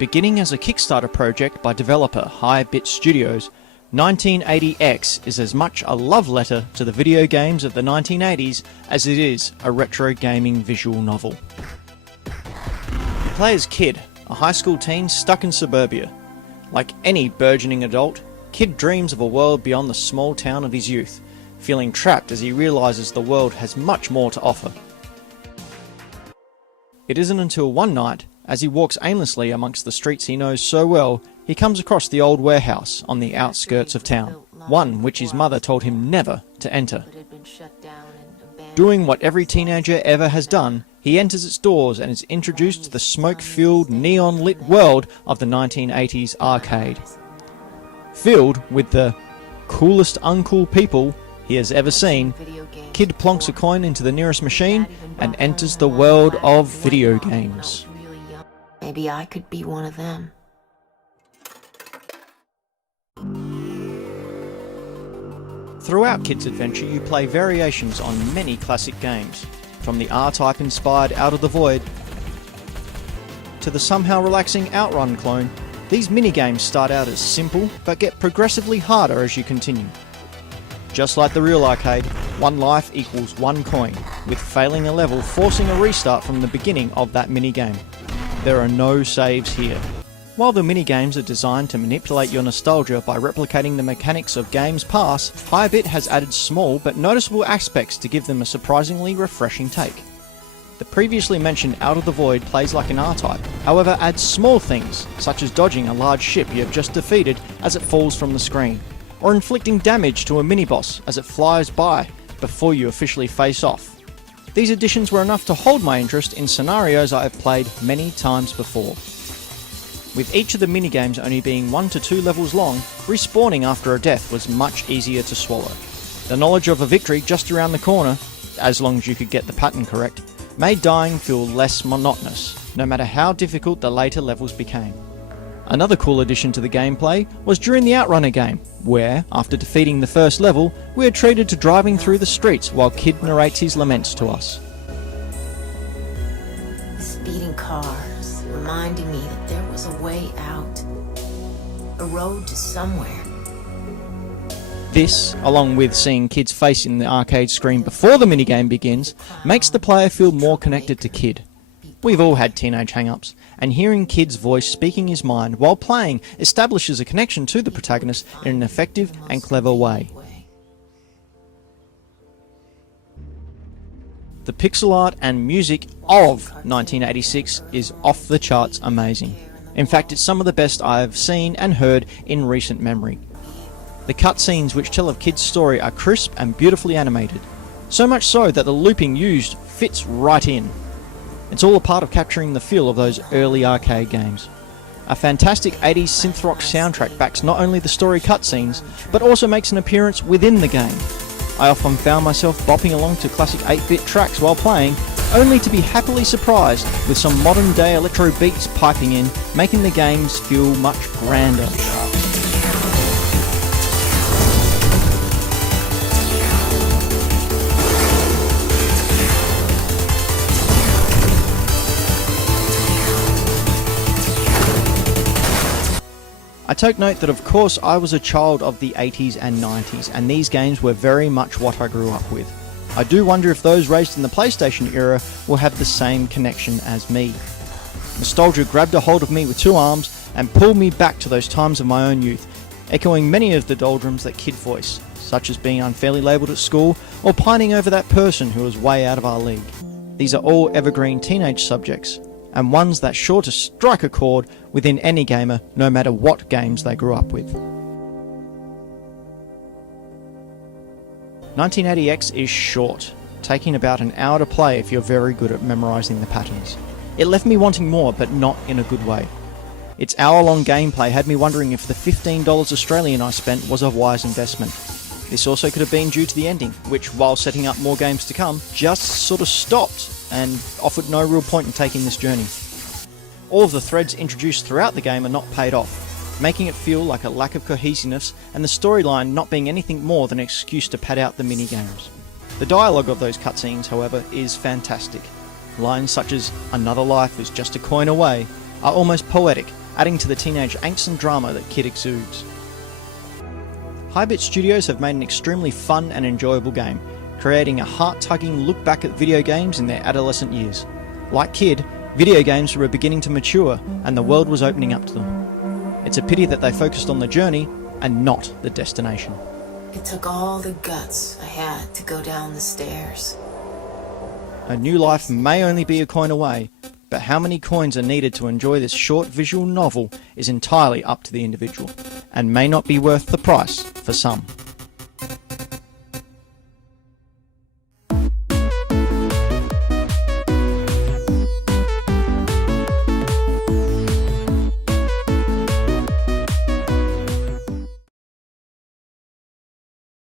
Beginning as a Kickstarter project by developer Hi-Bit Studios, 1980X is as much a love letter to the video games of the 1980s as it is a retro gaming visual novel. You play as Kid, a high school teen stuck in suburbia. Like any burgeoning adult, Kid dreams of a world beyond the small town of his youth, feeling trapped as he realises the world has much more to offer. It isn't until one night, as he walks aimlessly amongst the streets he knows so well, he comes across the old warehouse on the outskirts of town, one which his mother told him never to enter. Doing what every teenager ever has done, he enters its doors and is introduced to the smoke-filled, neon-lit world of the 1980s arcade. Filled with the coolest uncool people he has ever seen, Kid plonks a coin into the nearest machine and enters the world of video games. Maybe I could be one of them. Throughout Kid's adventure, you play variations on many classic games, from the R-Type inspired Out of the Void to the somehow relaxing Outrun clone. These minigames start out as simple, but get progressively harder as you continue. Just like the real arcade, one life equals one coin, with failing a level forcing a restart from the beginning of that minigame. There are no saves here. While the minigames are designed to manipulate your nostalgia by replicating the mechanics of games past, Hi-Bit has added small but noticeable aspects to give them a surprisingly refreshing take. The previously mentioned Out of the Void plays like an R-Type, however adds small things, such as dodging a large ship you have just defeated as it falls from the screen, or inflicting damage to a mini-boss as it flies by before you officially face off. These additions were enough to hold my interest in scenarios I have played many times before. With each of the minigames only being 1 to 2 levels long, respawning after a death was much easier to swallow. The knowledge of a victory just around the corner, as long as you could get the pattern correct, made dying feel less monotonous, no matter how difficult the later levels became. Another cool addition to the gameplay was during the Outrunner game, where, after defeating the first level, we are treated to driving through the streets while Kid narrates his laments to us. Speeding cars, reminding me that there was a way out. A road to somewhere. This, along with seeing Kid's face in the arcade screen before the minigame begins, makes the player feel more connected to Kid. We've all had teenage hang-ups, and hearing Kid's voice speaking his mind while playing establishes a connection to the protagonist in an effective and clever way. The pixel art and music of 1986 is off the charts amazing. In fact, it's some of the best I have seen and heard in recent memory. The cutscenes which tell of Kid's story are crisp and beautifully animated, so much so that the looping used fits right in. It's all a part of capturing the feel of those early arcade games. A fantastic 80s synth rock soundtrack backs not only the story cutscenes, but also makes an appearance within the game. I often found myself bopping along to classic 8-bit tracks while playing, only to be happily surprised with some modern day electro beats piping in, making the games feel much grander. I take note that of course I was a child of the 80s and 90s, and these games were very much what I grew up with. I do wonder if those raised in the PlayStation era will have the same connection as me. Nostalgia grabbed a hold of me with two arms and pulled me back to those times of my own youth, echoing many of the doldrums that Kid voiced, such as being unfairly labelled at school or pining over that person who was way out of our league. These are all evergreen teenage subjects, and ones that's sure to strike a chord within any gamer, no matter what games they grew up with. 1980X is short, taking about an hour to play if you're very good at memorising the patterns. It left me wanting more, but not in a good way. Its hour-long gameplay had me wondering if the $15 Australian I spent was a wise investment. This also could have been due to the ending, which, while setting up more games to come, just sort of stopped and offered no real point in taking this journey. All of the threads introduced throughout the game are not paid off, making it feel like a lack of cohesiveness, and the storyline not being anything more than an excuse to pad out the mini-games. The dialogue of those cutscenes, however, is fantastic. Lines such as "another life is just a coin away" are almost poetic, adding to the teenage angst and drama that Kid exudes. Hybitt Studios have made an extremely fun and enjoyable game, creating a heart-tugging look back at video games in their adolescent years. Like Kid, video games were beginning to mature and the world was opening up to them. It's a pity that they focused on the journey and not the destination. It took all the guts I had to go down the stairs. A new life may only be a coin away, but how many coins are needed to enjoy this short visual novel is entirely up to the individual, and may not be worth the price for some.